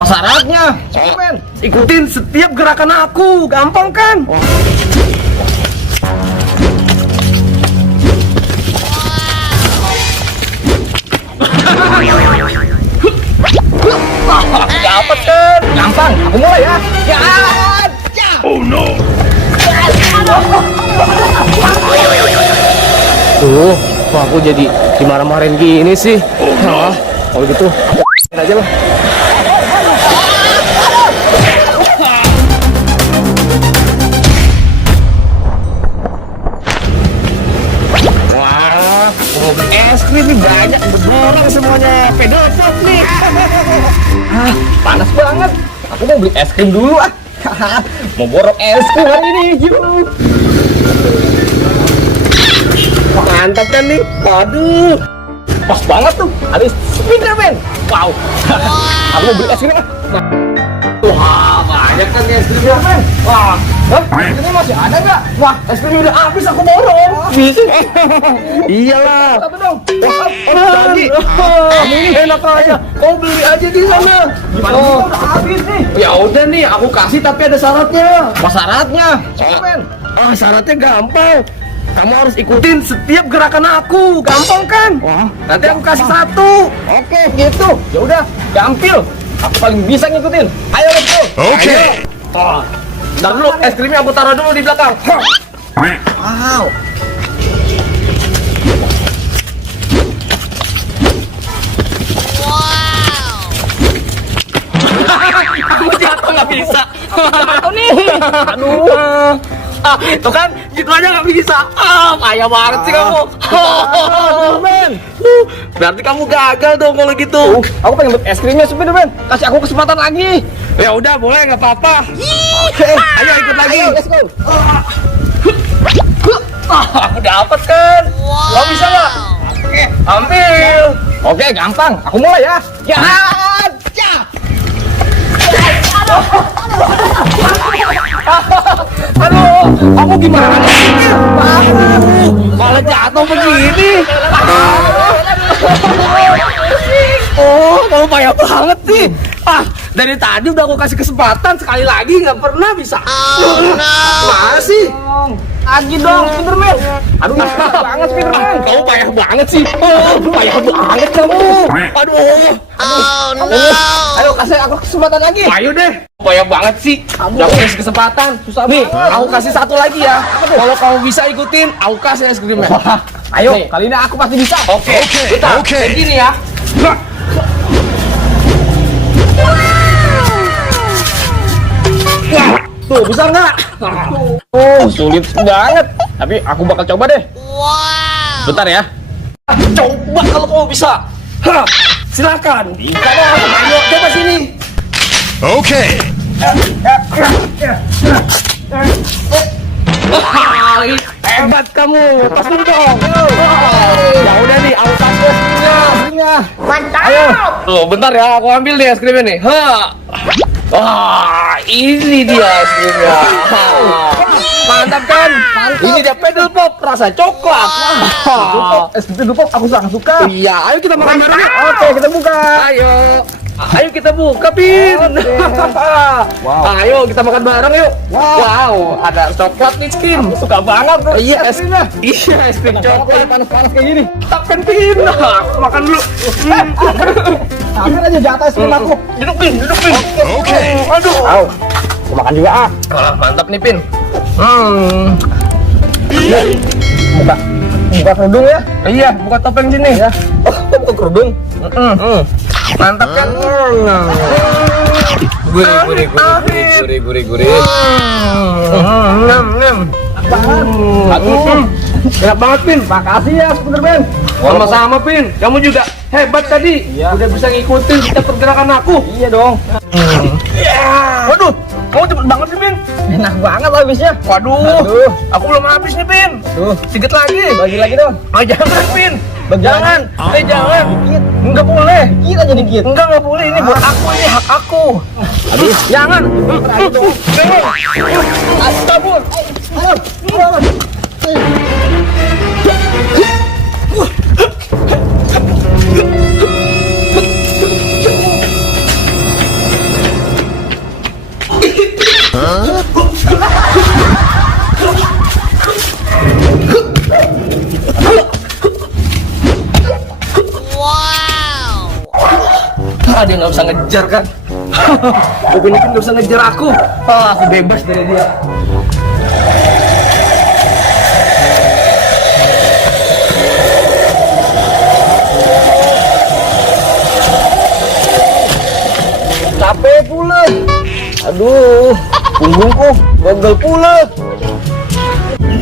Syaratnya, men, ikutin setiap gerakan aku, gampang kan? Dapat kan? Gampang, aku mulai ya. Ya. Oh no. Kok aku jadi dimarah-marahin gini sih? Nah, kalau gitu, aja lah. Wah, mau beli es krim nih banyak, berborong semuanya. Pedal pop nih. Panas banget. Aku mau beli es krim dulu ah. Mau borong es krim hari ini. Yuk. Mantap kan nih. Waduh. Pas banget tuh. Ada Spiderman. Wow. Aku mau beli es krim ah. Wah, banyak kan es krimnya, men. Wah, ini masih ada nggak? Wah, es krimnya udah habis, aku borong. Bisa? Iyalah. Apa dong? Wah, janji. Ini enak aja. Kau beli aja di sana. Gimana? Udah habis nih. Ya udah nih, aku kasih tapi ada syaratnya. Apa syaratnya? Men. Syaratnya gampang. Kamu harus ikutin setiap gerakan aku, gampang kan? Wah, nanti aku kasih satu. Oke, gitu. Ya udah, gampil. Aku paling bisa ngikutin. Ayo, let's go. Oke. Ntar dulu, es krimnya aku taruh dulu di belakang. Wow. Kamu jatuh nggak bisa. Jatuh nih. Aduh. Itu kan, gitu aja nggak bisa. Payah banget sih kamu. Men. Berarti kamu gagal dong kalau gitu. Aku pengen buat es krimnya Spiderman. Kasih aku kesempatan lagi. Ya udah, boleh, nggak apa-apa. Ayo ikut lagi. Ayo, let's go. Aku dapat kan. Kamu bisa nggak? Oke, ambil. Oke, gampang. Aku mulai ya. Ya. Aduh, kamu gimana sih? Malah jatuh begini. Oh, kamu payah banget sih. Dari tadi udah aku kasih kesempatan sekali lagi, nggak pernah bisa. Masih. Lagi dong, Spiderman. Aduh, payah banget Spiderman. Kamu payah banget sih. Payah banget kamu. Aduh. Ayo kasih aku kesempatan lagi. Ayo deh. Payah banget sih. Udah aku kasih kesempatan. Susah nih. Aku kasih satu lagi ya. Kalau kamu bisa ikutin, aku kasih es krimnya. Ayo, kali ini aku pasti bisa. Oke. Kayak gini ya. Tuh, bisa nggak? Sulit banget. Tapi aku bakal coba deh. Bentar ya. Coba kalau kamu bisa. Silakan. Bisa dong. Ayo, coba sini. Oke. Hebat kamu. Pasti dong. Ya udah nih, aku kasih es krimnya. Mantap. Ayo. Tuh, bentar ya. Aku ambil nih es krimnya nih. Wah, ini dia es krimnya. Mantap kan? Ini dia pedal pop rasa coklat. Es pedal pop aku sangat suka. Iya, ayo kita makan bareng. Oke, kita buka. Ayo kita buka, Pin. Ayo kita makan bareng yuk. Wow, ada coklat nih, Pin. Suka banget tuh. Iya, es krim coklat panas-panas kayak gini. Takkan, Pin. Makan dulu. Ambil aja jatah es krim aku. Duduk, Pin. Oke. Aduh. Aku makan juga ah. Wah, mantap nih, Pin. Buka kerudung ya? Iya, buka topeng sini ya. Oh, buka kerudung. Mantap kan? Gurih. Enak banget, Pin. Makasih ya, Spiderman. Sama-sama, Pin. Kamu juga hebat tadi. Udah bisa ngikutin setiap pergerakan aku. Iya dong. Waduh, kamu cepet banget sih, Pin. Enak banget habisnya. Waduh, aku belum habis nih, Pin. Tuh, sedikit lagi. Bagi lagi dong. Jangan, Pin. Jangan. Jangan. Dikit. Enggak boleh. Dikit aja dikit. Enggak boleh. Ini buat aku, ini hak aku. Aduh, jangan. Kabur. Dia nggak bisa ngejar kan? Upin Ipin nggak bisa ngejar aku. Aku bebas dari dia. Capek pula. Aduh, punggungku gogol pula.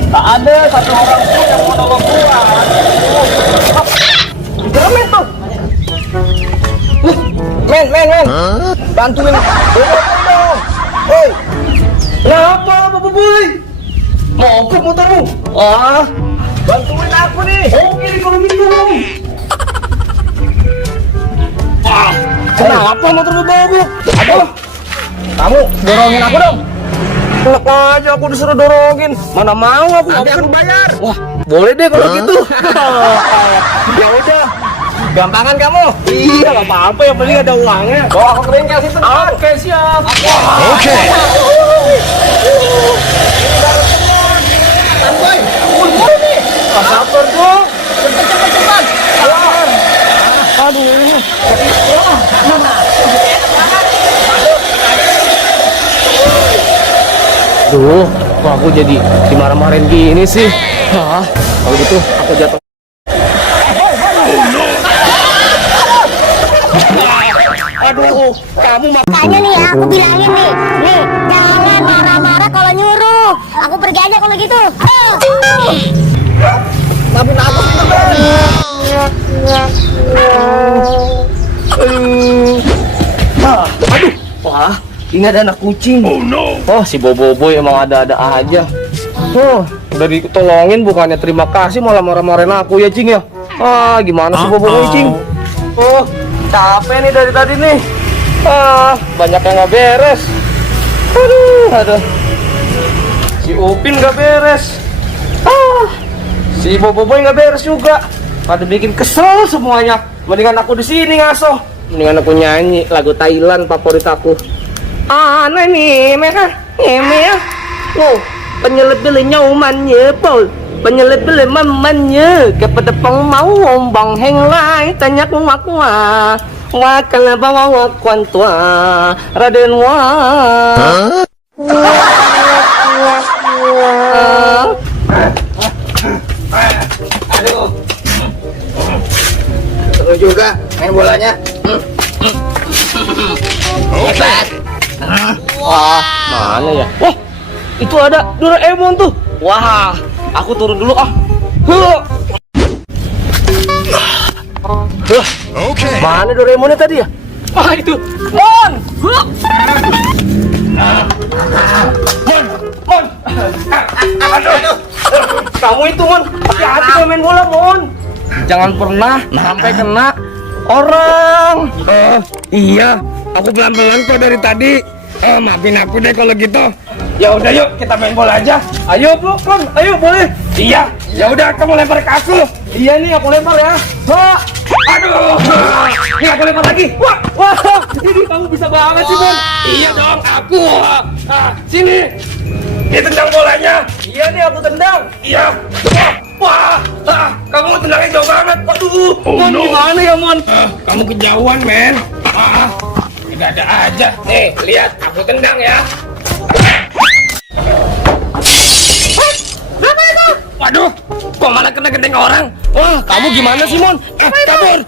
Tak ada satu orang pun yang mau nolong gua. Geremen tuh. Men, bantuin Boboiboy dong. Hei, kenapa Boboiboy? Mogok motormu? Bantuin aku nih. Oke kalau gitu. Kenapa motor mogok? Aduh, kamu dorongin aku dong. Enak aja aku disuruh dorongin. Mana mau aku? Nanti aku bayar. Wah, boleh deh kalau gitu. Ya udah. Gampangan kamu? Iya, gak apa-apa, yang penting ada uangnya. Bawa aku ke bengkel situ. Oke, siap. Oke. Santai. Buru nih. Sabar dong. Cepat. Aduh. Duh, kok aku jadi dimarah-marahin gini sih? Kalau gitu aku jatuh. Aduh, kamu makanya nih aku bilangin nih, jangan marah-marah kalau nyuruh. Aku pergi aja kalau gitu. maafin aku aduh, wah, ini ada anak kucing. Oh no. Oh, si Boboiboy emang ada-ada aja. Udah ditolongin bukannya terima kasih malah marah-marahin aku ya, Cing ya. Gimana sih Boboiboy, Cing? Capek nih dari tadi nih. Banyak yang nggak beres. Aduh. Si Upin nggak beres. Si Boboiboy nggak beres juga. Pada bikin kesel semuanya. Mendingan aku di sini ngaso. Mendingan aku nyanyi lagu Thailand favorit aku. Aneh nih, mereka ya. Penyelip beli nyamannya, Paul. Penyelip beli mamannya. Kepada pengmau ombang heng lai tanya aku wakala bawa wakuan tua Raden wa. Aduh, seru juga main bolanya. Hebat. Wah, mana ya? Wah, itu ada Doraemon tuh. Wah, aku turun dulu ah. Okay. Mana Doraemonnya tadi ya? Wah, itu. Mon. Aduh. Kamu itu, Mon. Hati-hati kalau main bola, Mon. Jangan pernah sampai kena orang. Iya. Aku pelan-pelan kok dari tadi. Maafin aku deh kalau gitu. Ya udah yuk kita main bola aja. Ayo, Mon. Ayo, boleh. Iya. Ya udah kamu lempar ke aku. Iya nih aku lempar ya. Aduh. Ini aku lempar lagi. Wah. Ini kamu bisa banget sih, Mon. Iya dong, aku. Sini. Ditendang bolanya. Iya nih aku tendang. Iya. Wah. Kamu tendangnya jauh banget. Aduh. Mon, gimana ya, Mon? Kamu kejauhan, men. Ada aja. Nih, lihat aku tendang ya. Apa itu? Waduh, kok malah kena genteng orang? Wah, kamu gimana sih, Mon? Kabur.